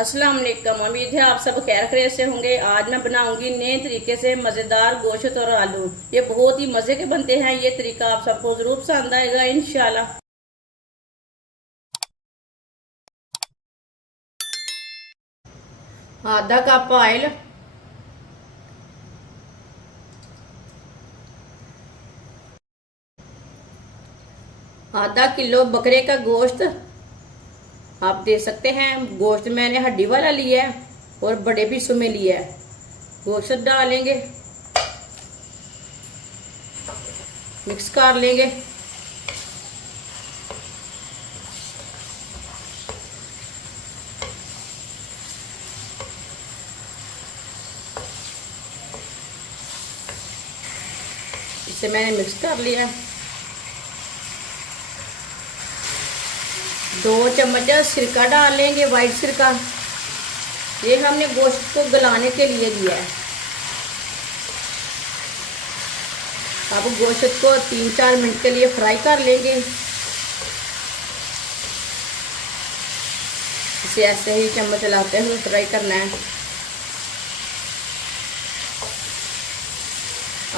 अस्सलाम वालेकुम। उम्मीद है आप सब खैर खैरियत से होंगे। आज मैं बनाऊंगी नए तरीके से मजेदार गोश्त और आलू। ये बहुत ही मजे के बनते हैं। ये तरीका आप सबको जरूर पसंद आएगा इंशाल्लाह। आधा कप ऑयल, आधा किलो बकरे का गोश्त आप दे सकते हैं। गोश्त मैंने हड्डी वाला लिया है और बड़े पीसों में लिया है। गोश्त डालेंगे, मिक्स कर लेंगे। इसे मैंने मिक्स कर लिया। 2 चम्मच सिरका डाल लेंगे, वाइट सिरका। ये हमने गोश्त को गलाने के लिए लिया है। अब गोश्त को 3-4 मिनट के लिए फ्राई कर लेंगे। इसे ऐसे ही चम्मच चलाते हुए फ्राई करना है।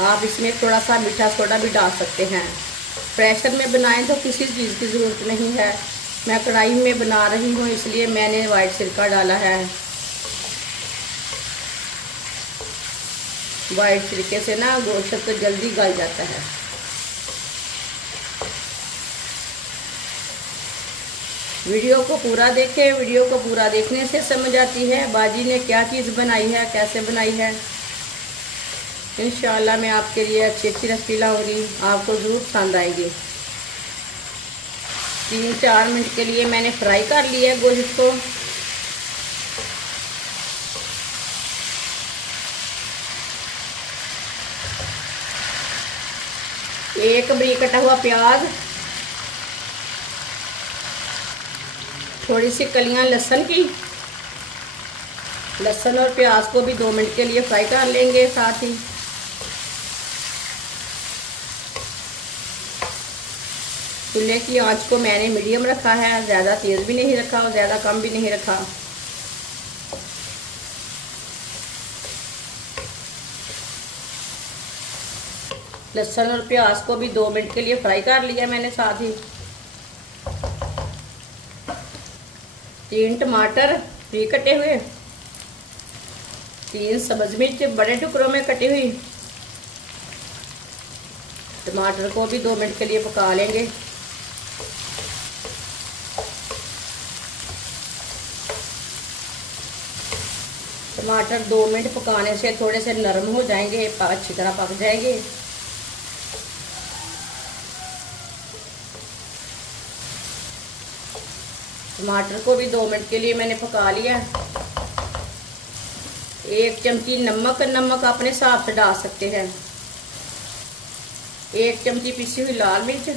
आप इसमें थोड़ा सा मीठा सोडा भी डाल सकते हैं। प्रेशर में बनाएं तो किसी चीज़ की ज़रूरत नहीं है। मैं कढ़ाई में बना रही हूँ इसलिए मैंने वाइट सिरका डाला है। वाइट सिरके से ना गोश्त तो जल्दी गल जाता है। वीडियो को पूरा देखें। वीडियो को पूरा देखने से समझ आती है बाजी ने क्या चीज़ बनाई है, कैसे बनाई है। इंशाल्लाह मैं आपके लिए अच्छी अच्छी रेसिपी लाऊंगी, आपको ज़रूर पसंद आएगी। 3-4 मिनट के लिए मैंने फ्राई कर लिया गोश्त को। एक बरीक कटा हुआ प्याज, थोड़ी सी कलियां लहसुन की। लहसुन और प्याज को भी 2 मिनट के लिए फ्राई कर लेंगे साथ ही। चूल्हे की आंच को मैंने मीडियम रखा है, ज़्यादा तेज़ भी नहीं रखा और ज़्यादा कम भी नहीं रखा। लहसुन और प्याज को भी 2 मिनट के लिए फ्राई कर लिया मैंने साथ ही। 3 टमाटर भी कटे हुए, 3 सब्ज मिर्च बड़े टुकड़ों में कटी हुई। टमाटर को भी 2 मिनट के लिए पका लेंगे। टमाटर 2 मिनट पकाने से थोड़े से नरम हो जाएंगे, अच्छी तरह पक जाएंगे। टमाटर को भी 2 मिनट के लिए मैंने पका लिया। 1 चमची नमक अपने हिसाब से डाल सकते हैं। 1 चमची पिसी हुई लाल मिर्च,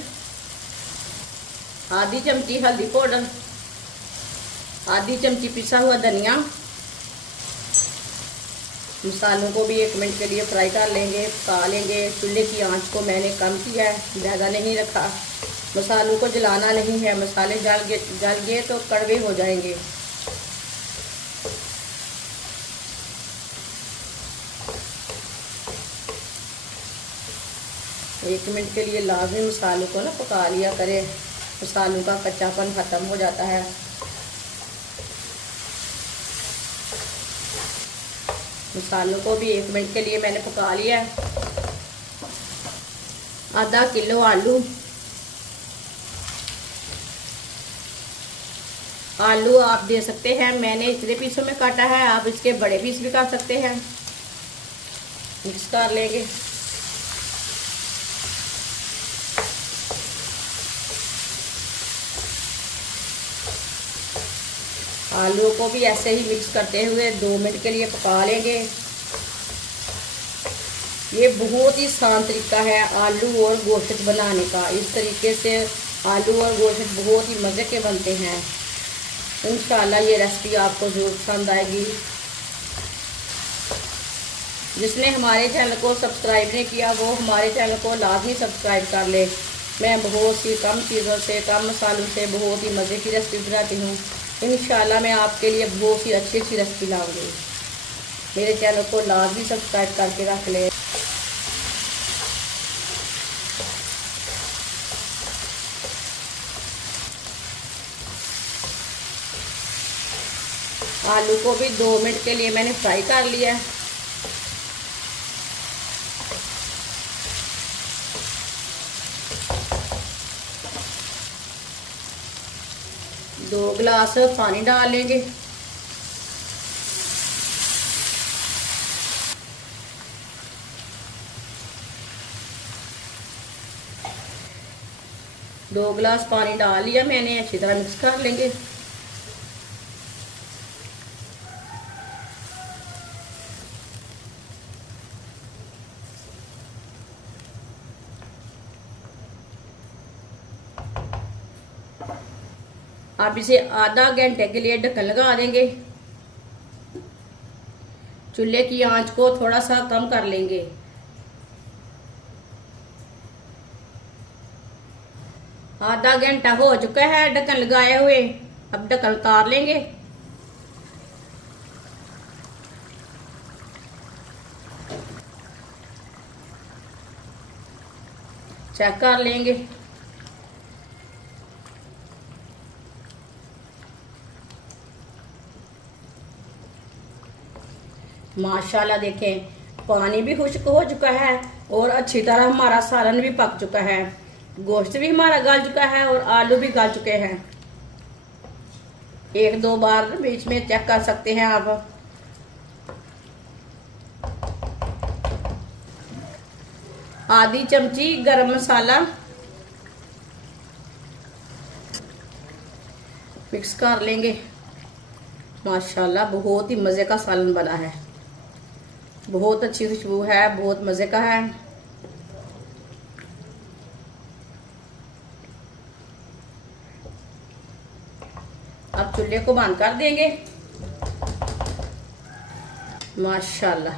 आधी चमची हल्दी पाउडर, आधी चमची पिसा हुआ धनिया। मसालों को भी 1 मिनट के लिए फ्राई कर लेंगे, पका लेंगे। चूल्हे की आंच को मैंने कम किया है, ज़्यादा नहीं रखा। मसालों को जलाना नहीं है, मसाले जल गए तो कड़वे हो जाएंगे। एक मिनट के लिए लाजमी मसालों को ना पका लिया करें, मसालों का कच्चापन ख़त्म हो जाता है। मसालों को भी 1 मिनट के लिए मैंने पका लिया है। आधा किलो आलू आप दे सकते हैं। मैंने इतने पीसों में काटा है, आप इसके बड़े पीस भी कर सकते हैं। मिक्स कर लेंगे। आलू को भी ऐसे ही मिक्स करते हुए 2 मिनट के लिए पका लेंगे। ये बहुत ही आसान तरीका है आलू और गोश्त बनाने का। इस तरीके से आलू और गोश्त बहुत ही मज़े के बनते हैं। इंशाल्लाह ये रेसिपी आपको ज़रूर पसंद आएगी। जिसने हमारे चैनल को सब्सक्राइब नहीं किया वो हमारे चैनल को लाजमी सब्सक्राइब कर ले। मैं बहुत सी कम चीज़ों से, कम मसालों से बहुत ही मज़े की रेसिपी बनाती हूँ। इंशाल्लाह मैं आपके लिए बहुत ही अच्छी अच्छी रेसिपी लाऊंगी। मेरे चैनल को लाजमी सब्सक्राइब करके रख ले। आलू को भी 2 मिनट के लिए मैंने फ्राई कर लिया है। दो गिलास पानी डाल लेंगे। दो गिलास पानी डाल लिया मैंने, अच्छी तरह मिक्स कर लेंगे। अब इसे आधा घंटे के लिए ढक्कन लगा देंगे। चूल्हे की आंच को थोड़ा सा कम कर लेंगे। आधा घंटा हो चुका है ढक्कन लगाए हुए। अब ढक्कन उतार लेंगे। चेक कर लेंगे। माशाल्लाह देखें, पानी भी खुश्क हो चुका है और अच्छी तरह हमारा सालन भी पक चुका है। गोश्त भी हमारा गल चुका है और आलू भी गल चुके हैं। 1-2 बार बीच में चेक कर सकते हैं आप। आधी चमची गरम मसाला मिक्स कर लेंगे। माशाल्लाह बहुत ही मज़े का सालन बना है। बहुत अच्छी खुशबू है, बहुत मज़े का है। अब चूल्हे को बंद कर देंगे। माशाल्लाह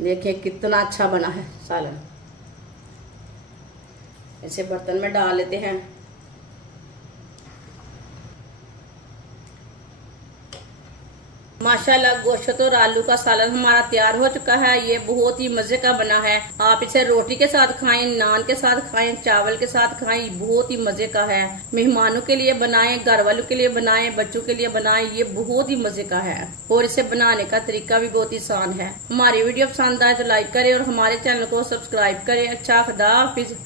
देखिए कितना अच्छा बना है सालन। इसे बर्तन में डाल लेते हैं। माशाल्लाह गोश्त और आलू का सालन हमारा तैयार हो चुका है। ये बहुत ही मजे का बना है। आप इसे रोटी के साथ खाएं, नान के साथ खाएं, चावल के साथ खाएं, बहुत ही मजे का है। मेहमानों के लिए बनाएं, घर वालों के लिए बनाएं, बच्चों के लिए बनाएं, ये बहुत ही मजे का है और इसे बनाने का तरीका भी बहुत ही आसान है। हमारी वीडियो पसंद आए तो लाइक करें और हमारे चैनल को सब्सक्राइब करें। अच्छा खुदा हाफिज।